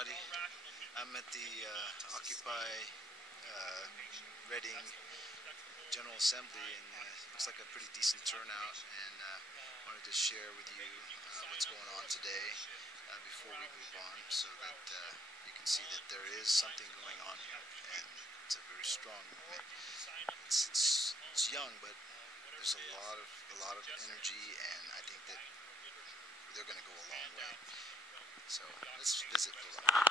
everybody. I'm at the Occupy Reading General Assembly, and it looks like a pretty decent turnout, and wanted to share with you what's going on today before we move on, so that you can see that there is something going on here, and it's a very strong movement. It's young, but there's a lot of energy, and I think that they're going to go a long way. So let's visit for a while.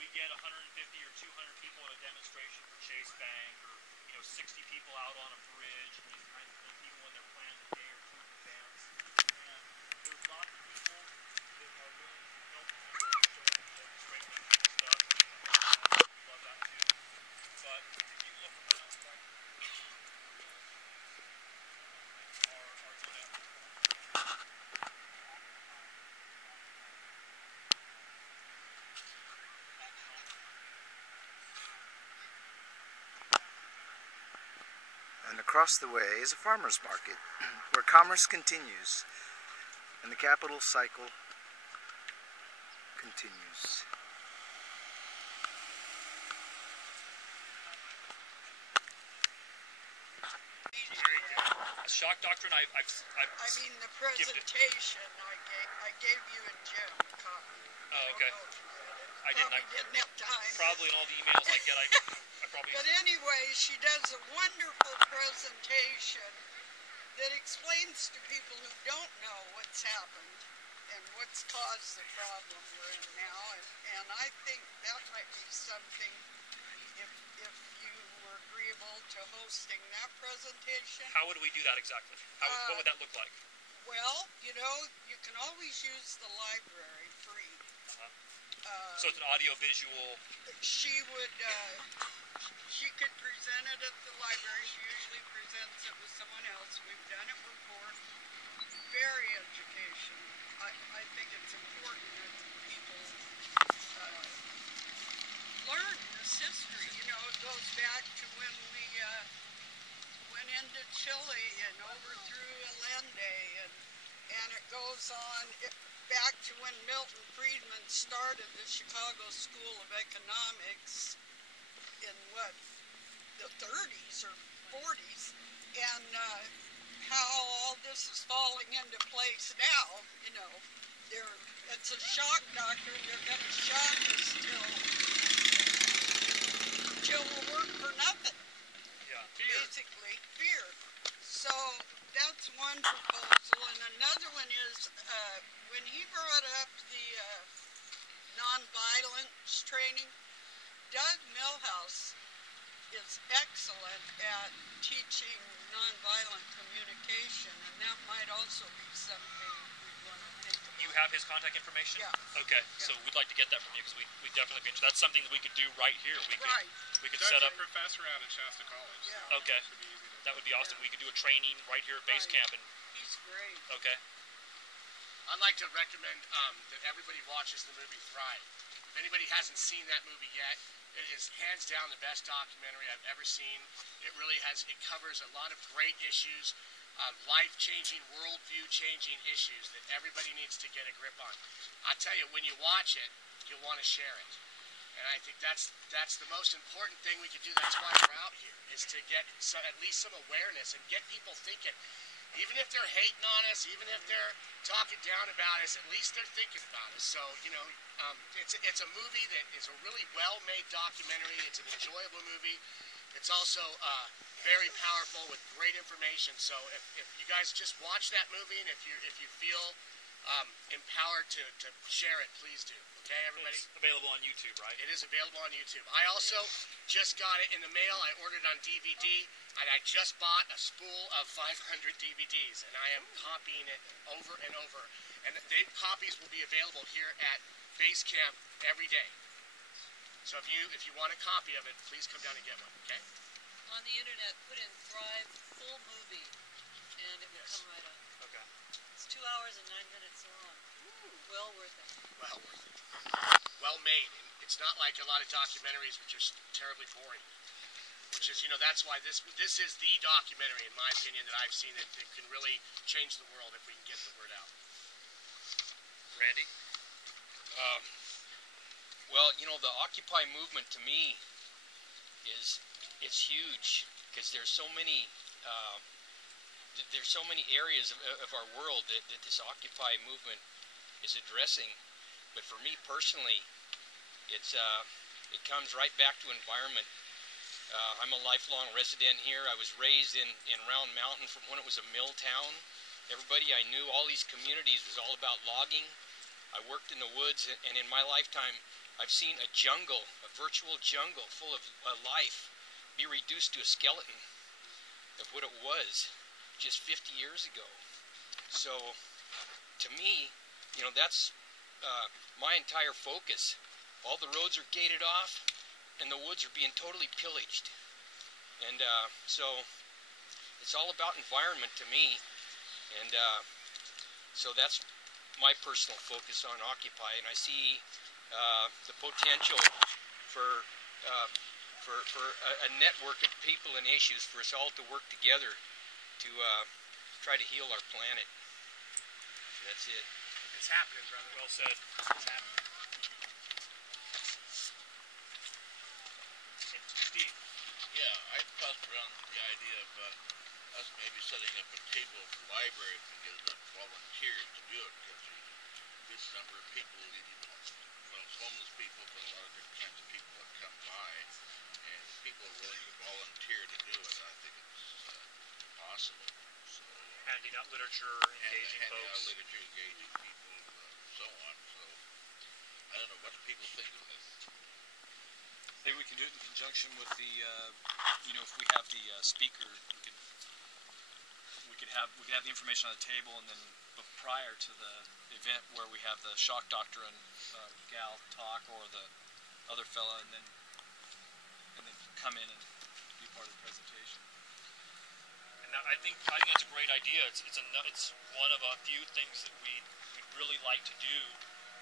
We get 150 or 200 people in a demonstration for Chase Bank, or 60 people out on a bridge, and these kinds of things, even when they're planned a day or two in advance. And there's lots of people that are willing to help people demonstrate that kind of stuff. We love that too. But if you look around right now, And across the way is a farmer's market where commerce continues and the capital cycle continues. Shock doctrine, I mean the presentation I gave you and Jim a copy. Oh, okay. I didn't have time. Probably in all the emails I get, I probably... But anyway, she does a wonderful presentation that explains to people who don't know what's happened and what's caused the problem we're in now. And I think that might be something, if you were agreeable to hosting that presentation. How would we do that exactly? What would that look like? Well, you can always use the library free. So it's an audio-visual... She could present it at the library. She usually presents it with someone else. We've done it before. Very educational. I think it's important that people learn this history. It goes back to when we went into Chile and overthrew Allende, and it goes on back to when Milton Friedman started the Chicago School of Economics in the 30s or 40s, and how all this is falling into place now. It's a shock doctrine. They're going to shock us till we'll work for nothing. Yeah, basically fear. So that's one proposal, and another one is when he brought up the nonviolence training. Doug Milhouse is excellent at teaching nonviolent communication, and that might also be something we'd want to think about. You have his contact information? Yeah. Okay, so we'd like to get that from you, because we definitely be interested. That's something that we could do right here. We could set up... Doug's a professor out at Shasta College. Yeah. So okay. That would be awesome. We could do a training right here at base camp. And he's great. Okay. I'd like to recommend that everybody watches the movie Thrive. If anybody hasn't seen that movie yet, it is hands down the best documentary I've ever seen. It covers a lot of great issues, life-changing, worldview-changing issues that everybody needs to get a grip on. I tell you, when you watch it, you'll want to share it. And I think that's the most important thing we could do. That's why we're out here, is to get at least some awareness and get people thinking. Even if they're hating on us, even if they're talking down about us, at least they're thinking about us. So, it's a movie that is a really well-made documentary. It's an enjoyable movie. It's also very powerful with great information. So if you guys just watch that movie, and if you feel empowered to share it, please do. Okay, everybody? It's available on YouTube, right? It is available on YouTube. I also just got it in the mail. I ordered on DVD, and I just bought a spool of 500 DVDs, and I am copying it over and over. And copies will be available here at Base Camp every day. So if you want a copy of it, please come down and get one, okay? On the internet, put in Thrive full movie, and it will come right up. Okay. 2 hours and 9 minutes long. Well worth it. Well worth it. Well made. And it's not like a lot of documentaries which are terribly boring. Which is, you know, that's why this is the documentary, in my opinion, that I've seen that can really change the world if we can get the word out. Randy? Well, you know, the Occupy movement to me it's huge because there's so many areas of our world that this Occupy movement is addressing. But for me personally, it comes right back to environment. I'm a lifelong resident here. I was raised in Round Mountain from when it was a mill town. Everybody I knew, all these communities, was all about logging. I worked in the woods, and in my lifetime, I've seen a jungle, a virtual jungle full of life, be reduced to a skeleton of what it was just 50 years ago. So, to me, you know, that's my entire focus. All the roads are gated off, and the woods are being totally pillaged. And so it's all about environment to me. And so that's my personal focus on Occupy. And I see the potential for a network of people and issues for us all to work together to try to heal our planet. That's it. It's happening, brother. Well said. It's happening. Steve. Yeah, I tossed around the idea of us maybe setting up a table at the library if we get enough volunteers to do it, because a good number of people, well, it's homeless people, but a lot of different kinds of people that come by, and people are willing to volunteer to do it. I think it's possible. So, Handing out literature, engaging handing folks. out literature, engaging people, so on. So, I don't know, what do people think of this? Maybe we can do it in conjunction with the, you know, if we have the speaker, we could have the information on the table, and then prior to the event where we have the shock doctor and gal talk, or the other fella, and then come in and be part of the presentation. And I think that's a great idea. It's one of a few things that we'd really like to do.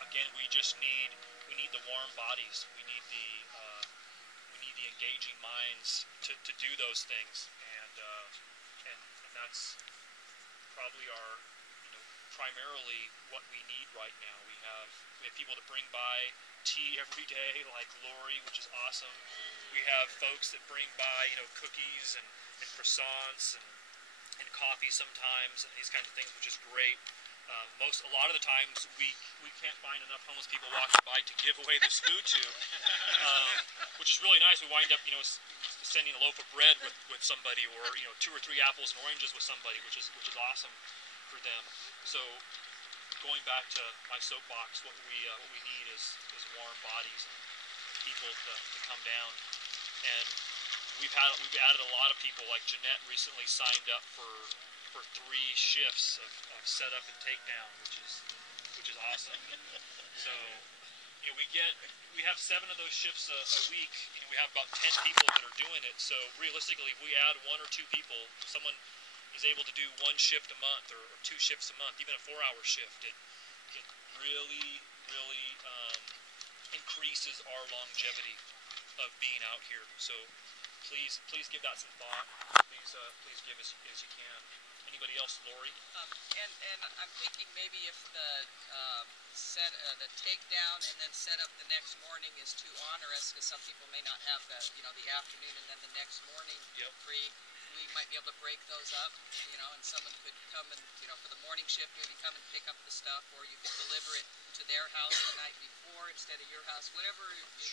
Again, we need the warm bodies. We need the engaging minds to do those things, and that's probably our, you know, primarily what we need right now. We have people to bring by tea every day, like Lori, which is awesome. We have folks that bring by, you know, cookies and croissants and coffee sometimes, and these kinds of things, which is great. A lot of the times we can't find enough homeless people walking by to give away this food to, which is really nice. We wind up, you know, sending a loaf of bread with somebody, or, you know, 2 or 3 apples and oranges with somebody, which is awesome for them. So going back to my soapbox, what we need is warm bodies and people to come down. And we've added a lot of people. Like Jeanette recently signed up for 3 shifts of setup and takedown, which is awesome. So, you know, we have 7 of those shifts a week. You know, we have about 10 people that are doing it. So realistically, if we add 1 or 2 people, someone is able to do 1 shift a month, or 2 shifts a month, even a 4-hour shift, it really increases our longevity of being out here. So please give that some thought. Please give as you can. Anybody else, Lori? And I'm thinking maybe if the takedown and then set up the next morning is too onerous, because some people may not have the afternoon and then the next morning free. We might be able to break those up, you know, and someone could come and, you know, for the morning shift, maybe come and pick up the stuff, or you could deliver it to their house the night before instead of your house. Whatever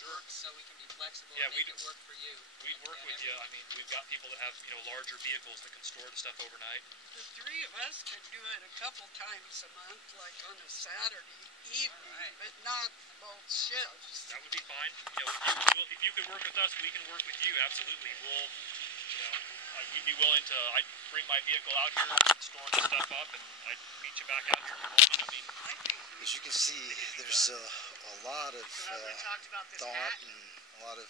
works, so we can be flexible and make it work for you. We'd work with you. I mean, we've got people that have, you know, larger vehicles that can store the stuff overnight. The 3 of us could do it a couple times a month, like on a Saturday evening, but not both shifts. That would be fine. You know, if you could work with us, we can work with you. Absolutely. We'll, you know, we'd be willing to. I'd bring my vehicle out here, store the stuff up, and I'd meet you back out here. I mean, As you can see, there's a lot of thought and a lot of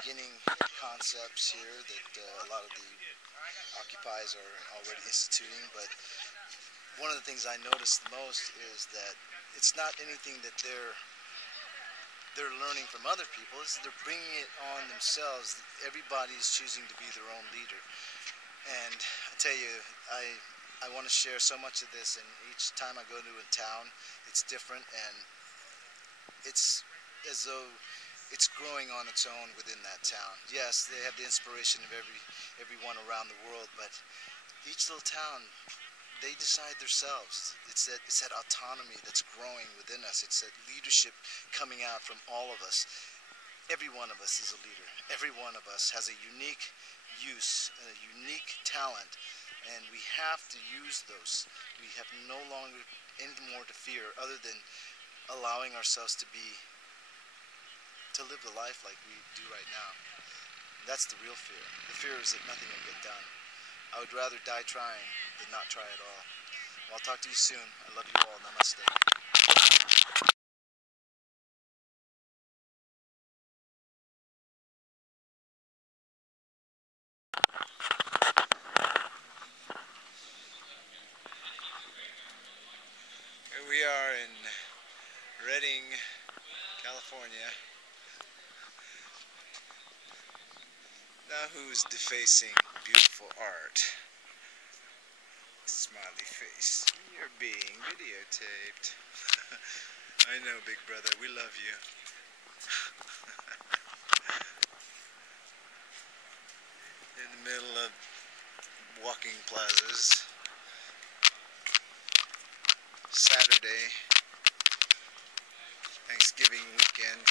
beginning concepts here that a lot of the occupies are already instituting, but one of the things I notice the most is that it's not anything that they're learning from other people. They're bringing it on themselves. Everybody is choosing to be their own leader. And I tell you, I want to share so much of this, and each time I go to a town, it's different, and it's as though it's growing on its own within that town. Yes, they have the inspiration of everyone around the world, but each little town, they decide themselves. It's that autonomy that's growing within us. It's that leadership coming out from all of us. Every one of us is a leader. Every one of us has a unique use, a unique talent, and we have to use those. We have no longer any more to fear other than allowing ourselves to live the life like we do right now. That's the real fear. The fear is that nothing will get done. I would rather die trying than not try at all. Well, I'll talk to you soon. I love you all. Namaste. Here we are in Redding, California. Now who's defacing beautiful art? Smiley face. You're being videotaped. I know, big brother, we love you. In the middle of walking plazas. Saturday, Thanksgiving weekend.